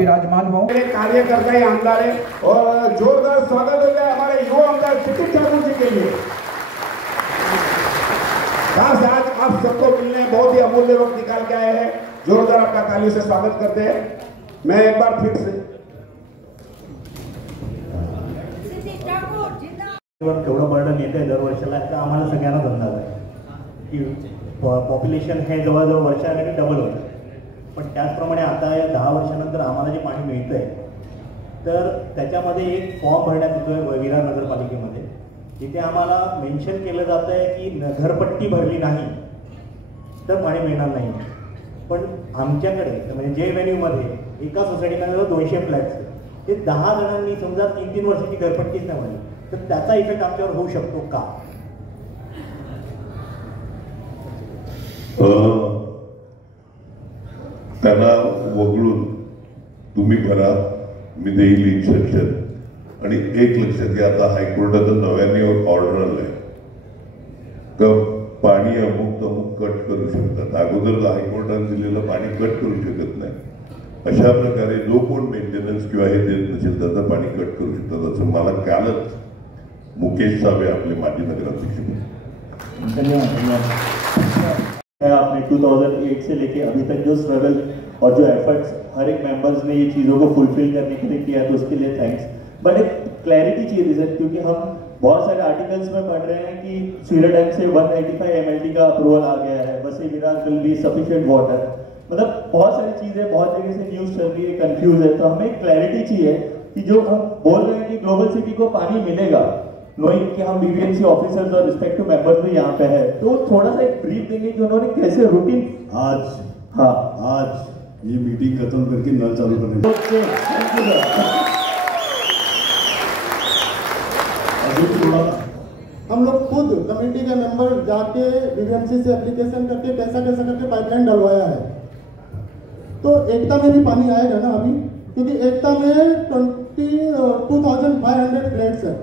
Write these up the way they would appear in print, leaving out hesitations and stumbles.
विराजमान हो। कार्यकर्ता ही आमदार है और जोरदार स्वागत हो गया हमारे युवा आमदार क्षितिज ठाकुर जी के लिए। खास आज आप सबको मिलने बहुत ही अमूल्य वक्त निकाल के आए हैं। जोरदार आपका ताली से स्वागत करते हैं। मैं एक बार फिर से केवढं बर्डन येत आहे दरवर्षाला तर आम्हाला सगळ्यांना अंदाज आहे की पॉप्युलेशन हे जवळजवळ वर्षाने डबल होतं, पण त्याचप्रमाणे आता या 10 वर्षानंतर आम्हाला जे पाणी मिळतं आहे तर त्याच्यामध्ये एक फॉर्म भरण्यात येतो आहे विरार नगरपालिकेमध्ये, तिथे आम्हाला मेन्शन केलं जातं आहे की घरपट्टी भरली नाही तर पाणी मिळणार नाही. पण आमच्याकडे म्हणजे जे व्हेन्यूमध्ये एका सोसायटीमध्ये 200 फ्लॅट्स ते 10 जणांनी समजा 3-3 वर्षाची घरपट्टीच नाही भरली तर त्याचा इफेक्ट आमच्यावर होऊ शकतो का? त्यांना वगळून तुम्ही करा, मी देईल इन्स्ट्रक्शन. आणि एक लक्षात घ्या, आता हायकोर्टाचं नव्याने ऑर्डर आलंय तर पाणी अमुक कट करू शकतात. अगोदर हायकोर्टाने दिलेलं पाणी कट करू शकत नाही. अशा प्रकारे जो कोण मेंटेनन्स किंवा हे देत नसेल त्याचं पाणी कट करू शकतात, असं मला कालच मुकेश सावे अपने माजी नगराध्यक्ष ने। धन्यवाद। आपने 2008 से लेके अभी तक जो स्ट्रगल और जो एफर्ट्स हर एक मेंबर्स ने ये चीज़ों को फुलफिल करने के लिए किया तो उसके लिए थैंक्स। बट एक क्लैरिटी चाहिए सर, क्योंकि हम बहुत सारे आर्टिकल्स में पढ़ रहे हैं कि सूर्य डैम से 185 MLD का अप्रूवल आ गया है, वैसे Virar will be sufficient water, मतलब बहुत सारी चीज़ें बहुत जगह से न्यूज़ चल रही है, कंफ्यूज है। तो हमें क्लैरिटी चाहिए कि जो हम बोल रहे हैं कि ग्लोबल सिटी को पानी मिलेगा, नोइंग कि हम बीबीएमसी ऑफिसर्स और रिस्पेक्टिव मेंबर्स भी यहाँ पे है, तो थोड़ा सा एक ब्रीफ देंगे कि उन्होंने कैसे रूटीन आज ये मीटिंग खत्म करके नल चालू करने हम लोग खुद कमेटी के मेंबर जाके बीबीएमसी से एप्लीकेशन करके कैसा करके पाइपलाइन डलवाया है। तो एकता में भी पानी आएगा ना अभी, क्योंकि एकता में 22,500 फ्लैट्स है।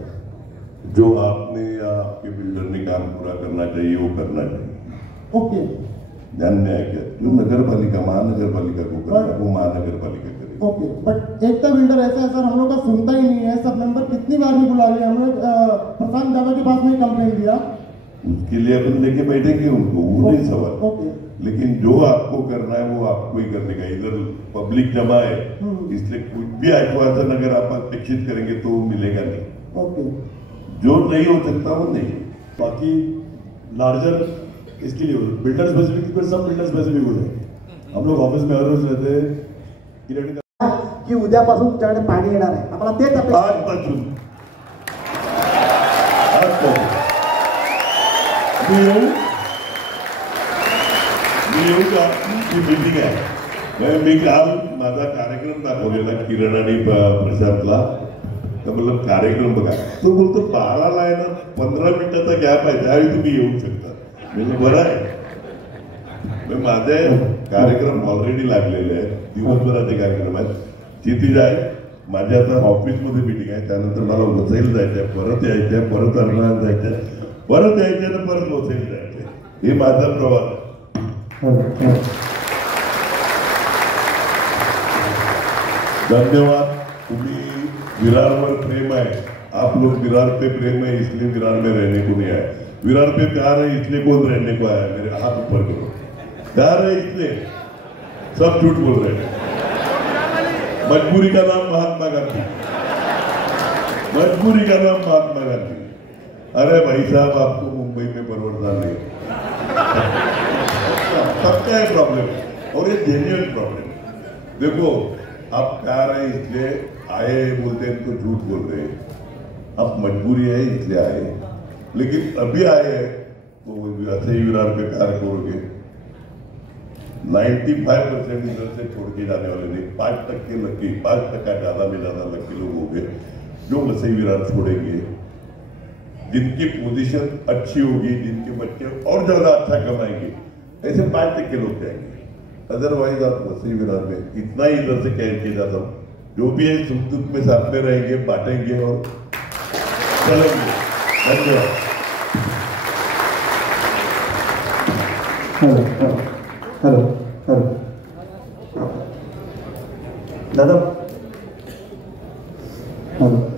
जो आपने या आपके बिल्डर ने काम पूरा करना चाहिए वो करना चाहिए। ओके, ध्यान में आया क्या? जो नगरपालिका महानगरपालिका को करना वो महानगरपालिका करेगी। ओके, बट एकता बिल्डर ऐसा है सर, हम लोग का सुनता ही नहीं है। सब मेंबर कितनी बार भी बुला लिया, हमने प्रशांत दादा के पास में कंप्लेंट दिया, उसके लिए अपन लेके बैठेंगे उनको, वो नहीं सवाल। ओके, लेकिन जो आपको करना है वो आपको ही करने का। इधर पब्लिक जमा है इसलिए कुछ भी आश्वासन अगर आप अपेक्षित करेंगे तो मिलेगा नहीं। ओके, जो नहीं हो सकता वो नहीं। बाकी लार्जर इसके लिए बिल्डर स्पेसिफिक पर सब बिल्डर स्पेसिफिक हो जाए। हम लोग ऑफिस में हर रोज रहते हैं की उद्यापासून तुमच्याकडे पाणी येणार आहे, आम्हाला तेच आजपासून मी येऊ का? ही मीटिंग आहे। मी काल माझा कार्यक्रम दाखवलेला किरण आणि प्रशांतला, तर म्हणलं कार्यक्रम बघा, तो बोलतो 12ला आहे ना, 15 मिनिटाचा गॅप आहे, त्यावेळी तुम्ही येऊ शकता. म्हणजे बरं आहे, माझे कार्यक्रम ऑलरेडी लागलेले आहेत, दिवसभराचे कार्यक्रम आहेत. क्षितिज आहे, माझ्या आता ऑफिसमध्ये मीटिंग आहे, त्यानंतर मला वसईला जायचंय, परत यायचंय, परत अर्नाळ्यात जायचंय, परत यायचंय तर परत वसईला जायचंय. हे माझा प्रवास. धन्यवाद. तुम्ही विरार पर प्रेम है, आप लोग विरार पे प्रेम है इसलिए विरार में रहने को नहीं आए। विरार पे प्यार है इसलिए कौन रहने को आया? मेरे हाथ ऊपर करो। प्यार है इसलिए सब झूठ बोल रहे हैं। मजबूरी का नाम महात्मा गांधी, मजबूरी का नाम महात्मा गांधी। अरे भाई साहब, आपको मुंबई में परवड़ता नहीं, सबका है प्रॉब्लम और ये जेन्युइन प्रॉब्लम। देखो, आप प्यार है इसलिए आए बोलते हैं तो झूठ बोल रहे हैं। अब मजबूरी है इसलिए आए, लेकिन अभी आए हैं तो ऐसे ही विरार पे कार्य करोगे। 95% इधर से छोड़ के जाने वाले नहीं, 5% लकी, 5% ज्यादा में ज्यादा लकी लोग होंगे जो वसई विरार छोड़ेंगे, जिनकी पोजीशन अच्छी होगी, जिनके बच्चे और ज्यादा अच्छा कमाएंगे, ऐसे 5% लोग जाएंगे। अदरवाइज आप वसई विरार में इतना ही इधर से कह किया जाता हूँ, जो भी है सुख दुख में साथ में रहेंगे, बांटेंगे और चलेंगे। धन्यवाद। हेलो हेलो हेलो, दादा